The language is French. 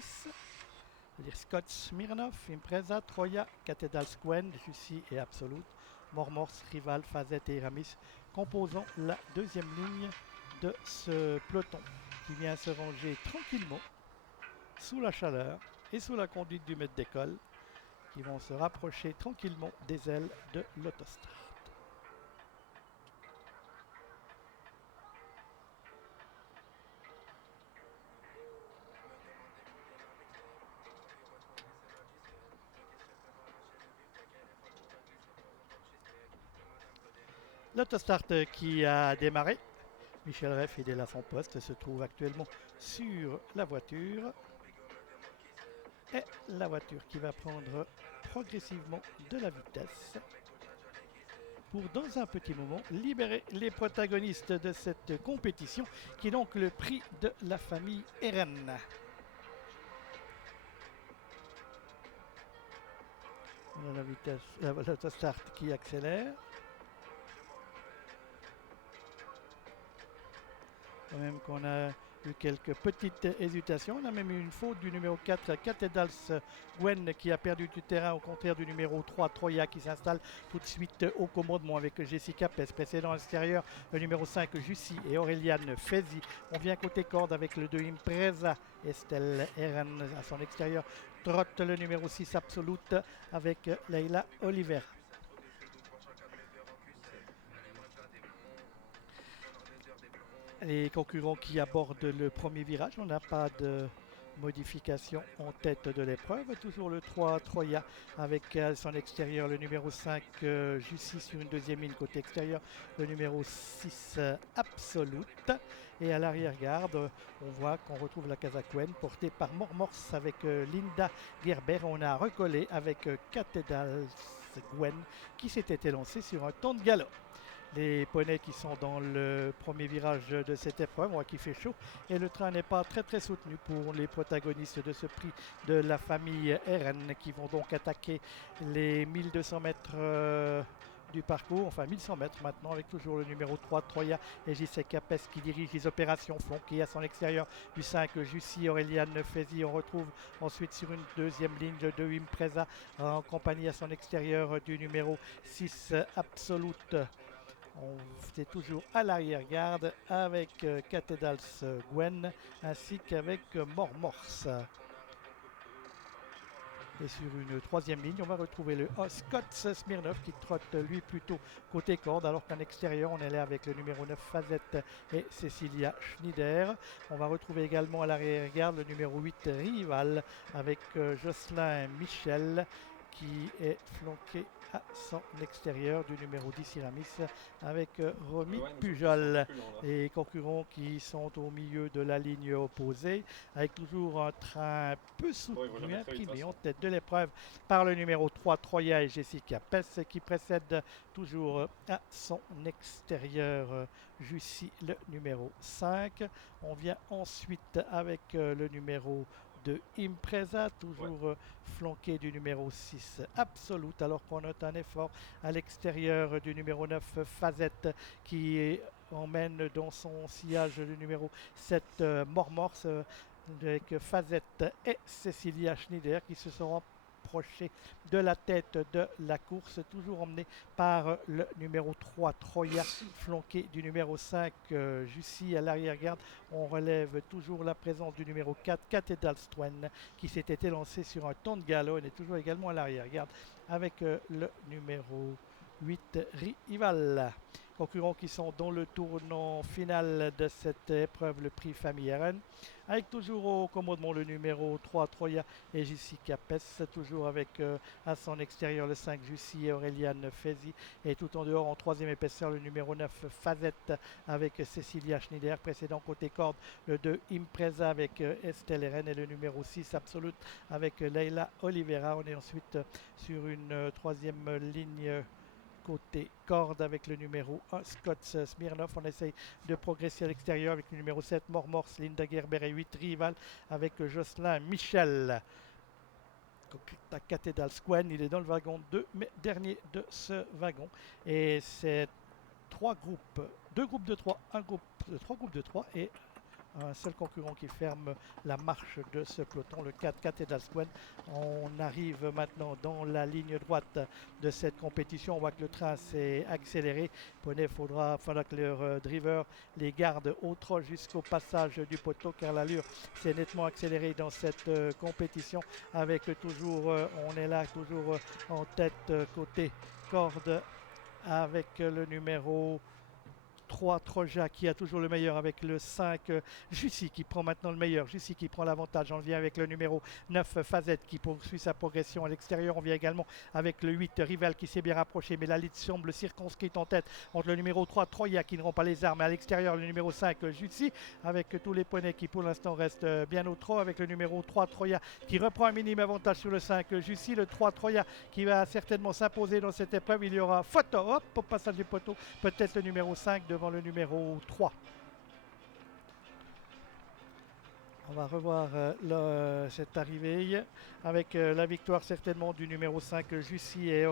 6. C'est-à-dire Scott Smirnov, Impreza, Troya, Cathedral Gwen, Jussi et Absolute, Mormors, Rival, Fazette et Iramis, composant la deuxième ligne de ce peloton qui vient se ranger tranquillement sous la chaleur et sous la conduite du maître d'école qui vont se rapprocher tranquillement des ailes de l'autostart. L'autostart qui a démarré. Michel Rey, fidèle à son poste, se trouve actuellement sur la voiture. Et la voiture qui va prendre progressivement de la vitesse pour, dans un petit moment, libérer les protagonistes de cette compétition qui est donc le prix de la famille Eren. Voilà la vitesse, l'autostart qui accélère. Quand même qu'on a eu quelques petites hésitations. On a même eu une faute du numéro 4, Cathedral Gwen, qui a perdu du terrain au contraire du numéro 3, Troya, qui s'installe tout de suite au commandement avec Jessica Pes. Précédent à l'extérieur, le numéro 5, Jussi et Auréliane Fezi. On vient côté corde avec le 2, Impreza, Estelle Eren à son extérieur. Trotte le numéro 6, Absolute, avec Leila Oliver. Les concurrents qui abordent le premier virage, on n'a pas de modification en tête de l'épreuve. Toujours le 3 Troya avec à son extérieur le numéro 5 Jussi sur une deuxième ligne côté extérieur, le numéro 6 Absolute. Et à l'arrière-garde, on voit qu'on retrouve la Kazakwen portée par Mormors avec Linda Gerber. On a recollé avec Cathedral Gwen qui s'était élancé sur un temps de galop. Les poneys qui sont dans le premier virage de cette épreuve, on voit qu'il fait chaud et le train n'est pas très soutenu pour les protagonistes de ce prix de la famille Eren qui vont donc attaquer les 1200 mètres du parcours, enfin 1100 mètres maintenant, avec toujours le numéro 3 Troya et J.C. Capes qui dirige les opérations flanquées à son extérieur du 5 Jussi Auréliane Fezi. On retrouve ensuite sur une deuxième ligne de 2 Impreza en compagnie à son extérieur du numéro 6 Absolute. On est toujours à l'arrière-garde avec Cathedral Gwen ainsi qu'avec Mormors. Et sur une troisième ligne, on va retrouver le Scott Smirnov qui trotte lui plutôt côté corde, alors qu'en extérieur, on est là avec le numéro 9 Fazette et Cecilia Schneider. On va retrouver également à l'arrière-garde le numéro 8 Rival avec Jocelyn Michel qui est flanqué à son extérieur du numéro 10 Iramis avec Romy Pujol. Les concurrents qui sont au milieu de la ligne opposée avec toujours un train peu soutenu, imprimé en tête de l'épreuve par le numéro 3 Troya et Jessica Pes qui précède toujours à son extérieur Jussi le numéro 5. On vient ensuite avec le numéro de Impreza, toujours flanqué du numéro 6 Absolute, alors qu'on note un effort à l'extérieur du numéro 9 Fazette qui emmène dans son sillage le numéro 7 Mormors avec Fazette et Cecilia Schneider qui se sont rapprochés de la tête de la course, toujours emmené par le numéro 3 Troya, flanqué du numéro 5 Jussi à l'arrière-garde. On relève toujours la présence du numéro 4 Cathedral Gwen qui s'était élancé sur un temps de galop. On est toujours également à l'arrière-garde avec le numéro 8 Rival. Concurrents qui sont dans le tournant final de cette épreuve, le prix Famille Eren, avec toujours au commandement le numéro 3 Troya et Jessica Pes, toujours avec à son extérieur le 5 Jussi et Auréliane Fezi, et tout en dehors en troisième épaisseur le numéro 9 Fazette avec Cecilia Schneider, précédent côté corde le 2 Impreza avec Estelle Eren et le numéro 6 Absolute avec Leila Oliveira. On est ensuite sur une troisième ligne côté corde avec le numéro 1 Scott Smirnov. On essaye de progresser à l'extérieur avec le numéro 7 Mormors, Linda Gerber et 8 Rival avec Jocelyn Michel. La Cathedral Gwen, il est dans le wagon 2, mais dernier de ce wagon. Et c'est deux groupes de 3 et un seul concurrent qui ferme la marche de ce peloton, le 4 Cathedral Square. On arrive maintenant dans la ligne droite de cette compétition. On voit que le train s'est accéléré. Poney, faudra que leur driver les garde au trot jusqu'au passage du poteau, car l'allure s'est nettement accélérée dans cette compétition. Avec toujours, on est là toujours en tête côté corde avec le numéro 3 Troja qui a toujours le meilleur avec le 5 Jussi qui prend maintenant le meilleur. Jussi qui prend l'avantage. On vient avec le numéro 9 Fazette qui poursuit sa progression à l'extérieur. On vient également avec le 8 Rival qui s'est bien rapproché, mais la lead semble circonscrite en tête entre le numéro 3 Troya qui ne rend pas les armes. À l'extérieur, le numéro 5 Jussi avec tous les poneys qui pour l'instant restent bien au trot, avec le numéro 3 Troya qui reprend un minime avantage sur le 5 Jussi. Le 3 Troya qui va certainement s'imposer dans cette épreuve. Il y aura photo, hop, au passage du poteau, peut-être le numéro 5 devant le numéro 3. On va revoir cette arrivée avec la victoire certainement du numéro 5 Jussi et